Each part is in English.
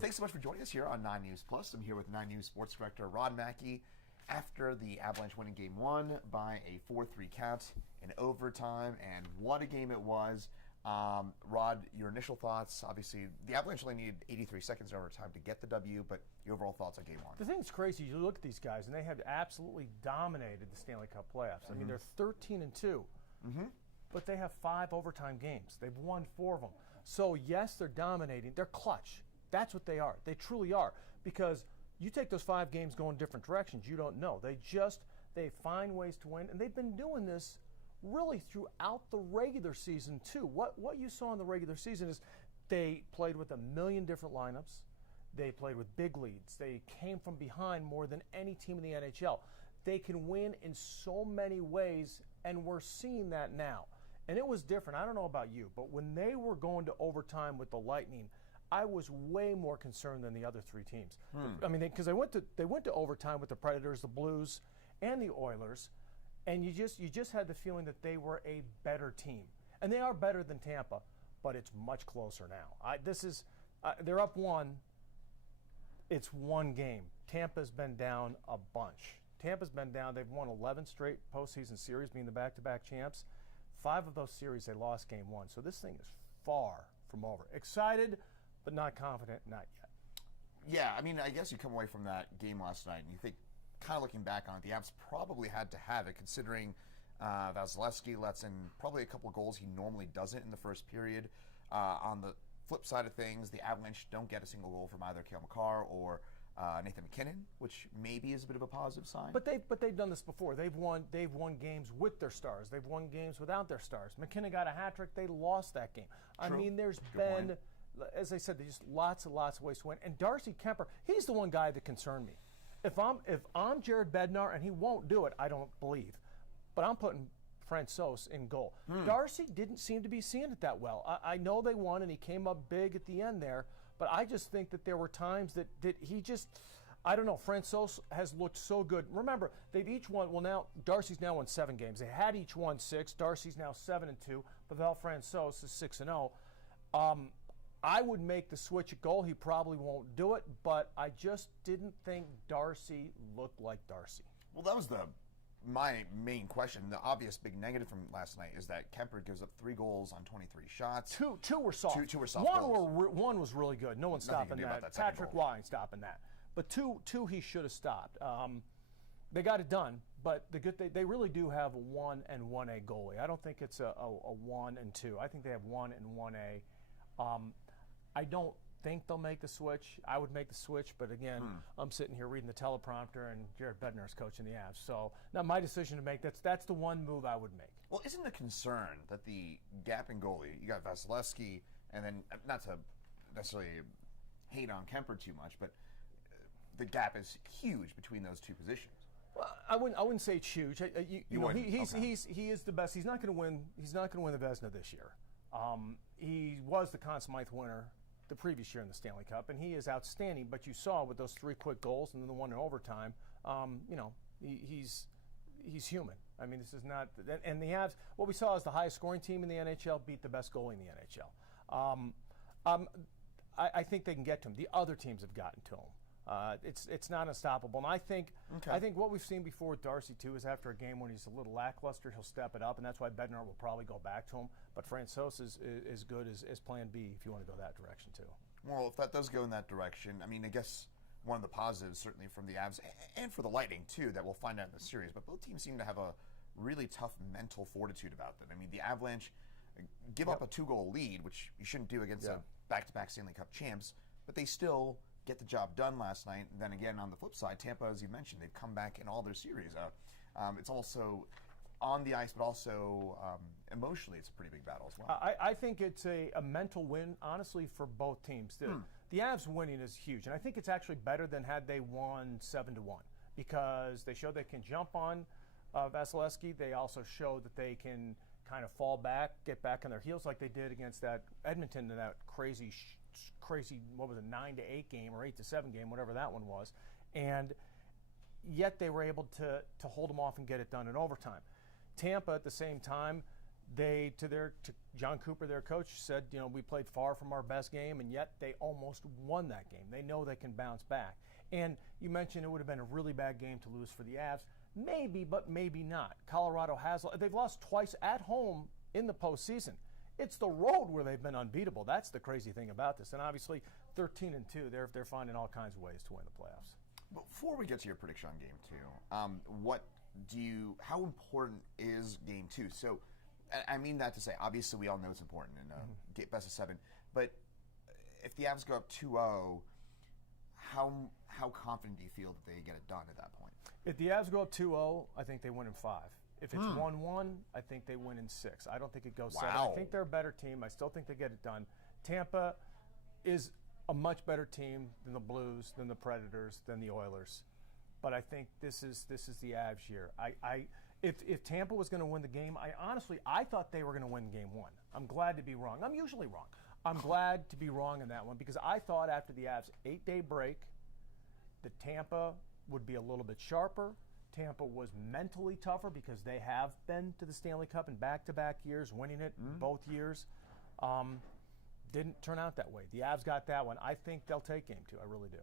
Thanks so much for joining us here on 9 News Plus. I'm here with 9 News Sports Director Rod Mackey after the Avalanche winning Game 1 by a 4-3 count in overtime, and what a game it was. Rod, your initial thoughts? Obviously, the Avalanche only needed 83 seconds in overtime to get the W, but your overall thoughts on Game 1? The thing that's crazy, you look at these guys, and they have absolutely dominated the Stanley Cup playoffs. I mean, they're 13-2, but they have 5 overtime games. They've won 4 of them. So, yes, they're dominating. They're clutch. That's what they are. They truly are. Because you take those 5 games going different directions, you don't know. They find ways to win, and they've been doing this really throughout the regular season too. What you saw in the regular season is they played with a million different lineups. They played with big leads. They came from behind more than any team in the NHL. They can win in so many ways, and we're seeing that now. And it was different. I don't know about you, but when they were going to overtime with the Lightning, I was way more concerned than the other 3 teams. I mean, because they went to overtime with the Predators, the Blues, and the Oilers, and you just had the feeling that they were a better team, and they are better than Tampa, but it's much closer now. They're up 1. It's 1 game. Tampa's been down a bunch. Tampa's been down. They've won 11 straight postseason series, being the back-to-back champs. 5 of those series they lost Game 1. So this thing is far from over. Excited, but not confident, not yet. Yeah, I mean, I guess you come away from that game last night and you think, kind of looking back on it, the Avs probably had to have it, considering Vasilevskiy lets in probably a couple of goals he normally doesn't in the first period. On the flip side of things, the Avalanche don't get a single goal from either Cale Makar or Nathan MacKinnon, which maybe is a bit of a positive sign. But they've done this before. They've won games with their stars. They've won games without their stars. MacKinnon got a hat trick. They lost that game. True. I mean, there's been, as I said, there's just lots and lots of ways to win. And Darcy Kuemper, he's the one guy that concerned me. If I'm Jared Bednar, and he won't do it, I don't believe, but I'm putting Francouz in goal. Darcy didn't seem to be seeing it that well. I know they won, and he came up big at the end there, but I just think that there were times that he just, I don't know, Francouz has looked so good. Remember, they've each won, well now, Darcy's now won 7 games. They had each won 6. Darcy's now 7-2. Pavel Francouz is 6-0. I would make the switch at goal. He probably won't do it, but I just didn't think Darcy looked like Darcy. Well, that was my main question. The obvious big negative from last night is that Kuemper gives up 3 goals on 23 shots. Two were soft. Two were soft goals. One was really good. No one's stopping that. Patrick Waugh ain't stopping that. But two he should have stopped. They got it done, but the good they really do have a 1 and 1A goalie. I don't think it's a 1 and 2. I think they have 1 and 1A. I don't think they'll make the switch. I would make the switch, but again, I'm sitting here reading the teleprompter, and Jared Bednar's coaching the Avs. So, not my decision to make. That's the one move I would make. Well, isn't the concern that the gap in goalie, you got Vasilevskiy, and then, not to necessarily hate on Kuemper too much, but the gap is huge between those 2 positions. Well, I wouldn't say it's huge. He is the best. He's not going to win. He's not going to win the Vezina this year. He was the Conn Smythe winner the previous year in the Stanley Cup, and he is outstanding. But you saw with those 3 quick goals and then the one in overtime, he's human. I mean, this is not. And the Avs, what we saw is the highest scoring team in the NHL beat the best goalie in the NHL. I think they can get to him. The other teams have gotten to him. It's not unstoppable. And I think what we've seen before with Darcy, too, is after a game when he's a little lackluster, he'll step it up, and that's why Bednar will probably go back to him. But Francouz is good as plan B if you want to go that direction, too. Well, if that does go in that direction, I mean, I guess one of the positives, certainly from the Avs and for the Lightning, too, that we'll find out in the series, but both teams seem to have a really tough mental fortitude about them. I mean, the Avalanche give up a 2-goal lead, which you shouldn't do against a back-to-back Stanley Cup champs, but they still get the job done last night. And then again, on the flip side, Tampa, as you mentioned, they've come back in all their series. It's also on the ice, but also emotionally, it's a pretty big battle as well. I think it's a mental win, honestly, for both teams. The Avs winning is huge, and I think it's actually better than had they won 7-1, because they showed they can jump on Vasilevskiy. They also showed that they can kind of fall back, get back on their heels like they did against that Edmonton in that crazy, what was it, 9-8 game or 8-7 game, whatever that one was. And yet they were able to hold them off and get it done in overtime. Tampa, at the same time, to John Kuemper, their coach, said, we played far from our best game, and yet they almost won that game. They know they can bounce back. And you mentioned it would have been a really bad game to lose for the Avs. Maybe, but maybe not. Colorado they've lost twice at home in the postseason. It's the road where they've been unbeatable. That's the crazy thing about this. And obviously, 13-2, they're finding all kinds of ways to win the playoffs. Before we get to your prediction on Game 2, how important is Game 2? So, I mean that to say, obviously we all know it's important in best of 7, but if the Avs go up 2-0, how confident do you feel that they get it done at that point? If the Avs go up 2-0, I think they win in 5. If it's 1-1, I think they win in 6. I don't think it goes 7. I think they're a better team. I still think they get it done. Tampa is a much better team than the Blues, than the Predators, than the Oilers. But I think this is the Avs year. If Tampa was going to win the game, I thought they were going to win Game 1. I'm glad to be wrong. I'm usually wrong. I'm glad to be wrong in that one because I thought after the Avs' 8-day break that Tampa would be a little bit sharper. Tampa was mentally tougher because they have been to the Stanley Cup in back-to-back years, winning it both years. Didn't turn out that way. The Avs got that one. I think they'll take Game 2. I really do.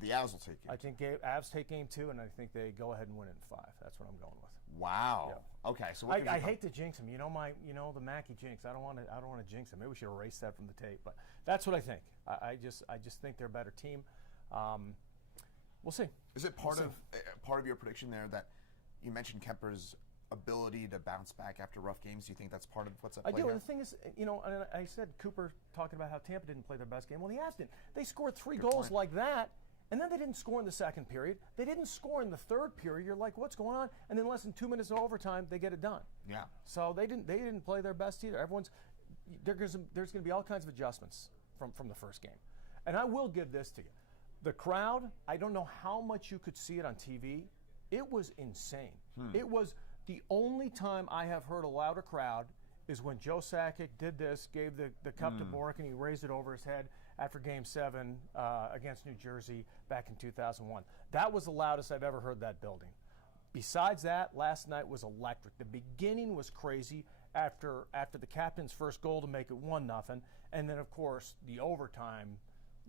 The Avs will take Game 2. I think Avs take Game 2, and I think they go ahead and win it in 5. That's what I'm going with. Wow. Yeah. Okay. So I hate to jinx him. The Mackey jinx. I don't want to jinx him. Maybe we should erase that from the tape. But that's what I think. I just think they're a better team. We'll see. Is it part of your prediction there that you mentioned Kuemper's ability to bounce back after rough games? Do you think that's part of what's at play? I do. Here? The thing is, and I said Kuemper talking about how Tampa didn't play their best game. Well, the Avs didn't. They scored 3 goals like that, and then they didn't score in the second period. They didn't score in the third period. You're like, what's going on? And then less than 2 minutes of overtime, they get it done. Yeah. So they didn't play their best either. There's going to be all kinds of adjustments from the first game, and I will give this to you. The crowd, I don't know how much you could see it on TV. It was insane. It was the only time I have heard a louder crowd is when Joe Sakic did this, gave the cup to Bork, and he raised it over his head after Game 7 against New Jersey back in 2001. That was the loudest I've ever heard that building. Besides that, last night was electric. The beginning was crazy after the captain's first goal to make it 1-0, and then, of course, the overtime.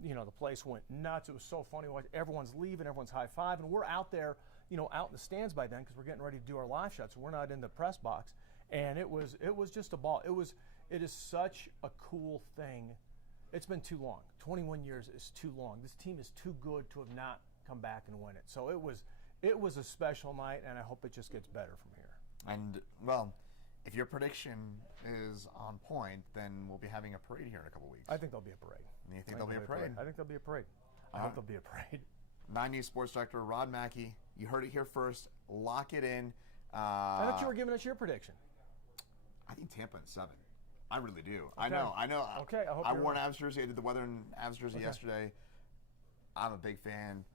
The place went nuts. It was so funny. Everyone's leaving, everyone's high-fiving. We're out there, out in the stands by then because we're getting ready to do our live shots. We're not in the press box, and it was just a ball. It is such a cool thing. It's been too long. 21 years is too long. This team is too good to have not come back and win it. So it was a special night, and I hope it just gets better from here. And well, if your prediction is on point, then we'll be having a parade here in a couple weeks. I think there'll be a parade. You think there'll be a parade? I think there'll be a parade. I hope there'll be a parade. 9 News Sports Director Rod Mackey. You heard it here first. Lock it in. I thought you were giving us your prediction. I think Tampa in 7. I really do. Okay. I know. Okay, I hope I you're wore an right. Avs jersey. I did the weather in Avs jersey yesterday. I'm a big fan.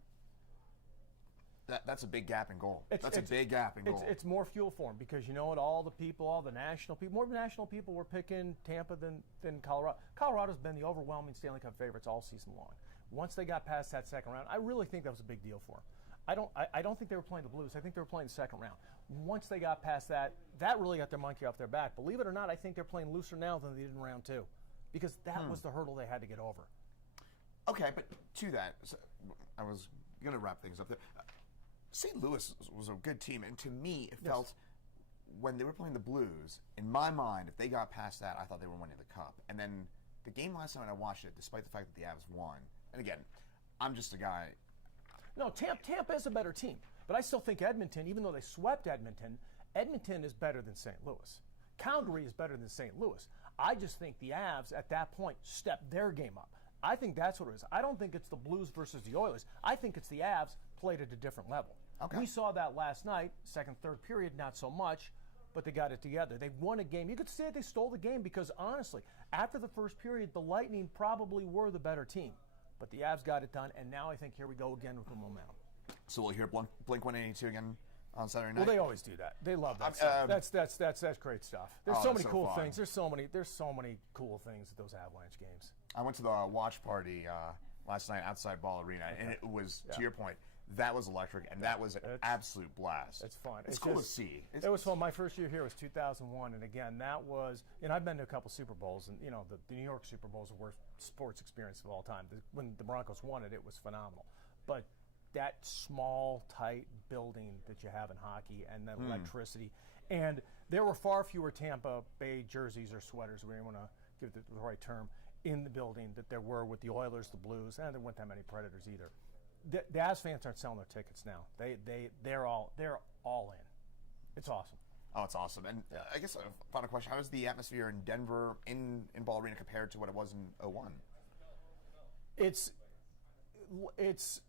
That's a big gap in goal. That's a big gap in goal. It's more fuel for them because you know what? All the national people, more national people were picking Tampa than Colorado. Colorado's been the overwhelming Stanley Cup favorites all season long. Once they got past that second round, I really think that was a big deal for them. I don't think they were playing the Blues. I think they were playing the second round. Once they got past that really got their monkey off their back. Believe it or not, I think they're playing looser now than they did in round 2 because that was the hurdle they had to get over. Okay, but to that, so I was going to wrap things up there. St. Louis was a good team, and to me, it felt when they were playing the Blues, in my mind, if they got past that, I thought they were winning the Cup. And then the game last night when I watched it, despite the fact that the Avs won, and again, I'm just a guy. No, Tampa is a better team, but I still think Edmonton, even though they swept Edmonton is better than St. Louis. Calgary is better than St. Louis. I just think the Avs, at that point, stepped their game up. I think that's what it is. I don't think it's the Blues versus the Oilers. I think it's the Avs played at a different level. Okay. We saw that last night, second, third period, not so much, but they got it together. They won a game. You could say they stole the game because, honestly, after the first period, the Lightning probably were the better team. But the Avs got it done, and now I think here we go again with the momentum. So we'll hear Blink-182 again on Saturday night? Well, they always do that. They love that stuff. That's great stuff. There's so many cool things. There's so many cool things at those Avalanche games. I went to the watch party last night outside Ball Arena, and it was, to your point, That was electric, and that was an absolute blast. It's fun. It's cool to see. It was fun. My first year here was 2001, and again, that was. And I've been to a couple Super Bowls, and the New York Super Bowls are the worst sports experience of all time. When the Broncos won it, it was phenomenal. But that small, tight building that you have in hockey, and that electricity, and there were far fewer Tampa Bay jerseys or sweaters, whatever you want to give it the right term, in the building that there were with the Oilers, the Blues, and there weren't that many Predators either. The Avs fans aren't selling their tickets now. They're all in. It's awesome. Oh, it's awesome. And I guess a final question: how is the atmosphere in Denver in Ball Arena compared to what it was in 2001? It's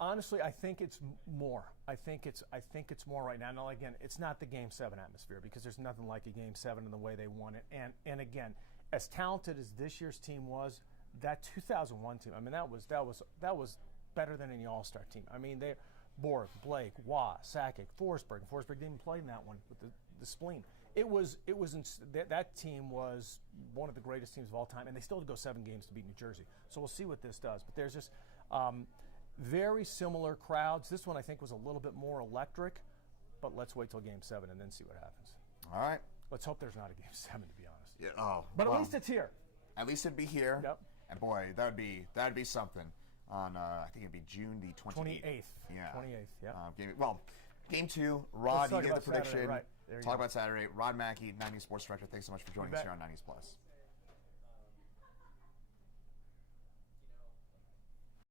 honestly, I think it's more. I think it's more right now. Now, again, it's not the Game 7 atmosphere because there's nothing like a Game 7 in the way they won it. And again, as talented as this year's team was, that 2001 team, I mean, that was better than any All-Star team. I mean, Borg, Blake, Waugh, Sakic, Forsberg. Forsberg didn't even play in that one with the spleen. That team was one of the greatest teams of all time, and they still had to go 7 games to beat New Jersey. So we'll see what this does. But there's just very similar crowds. This one I think was a little bit more electric, but let's wait till Game 7 and then see what happens. All right. Let's hope there's not a Game 7, to be honest. Yeah. Oh, but at least it's here. At least it'd be here. Yep. And boy, that'd be something. On I think it'd be June the 28th. Yeah. 28th. Yeah. Game 2. Rod, you gave the prediction. Saturday, right. Talk about Saturday. Rod Mackey, 90s Sports Director. Thanks so much for joining us here on 90s Plus.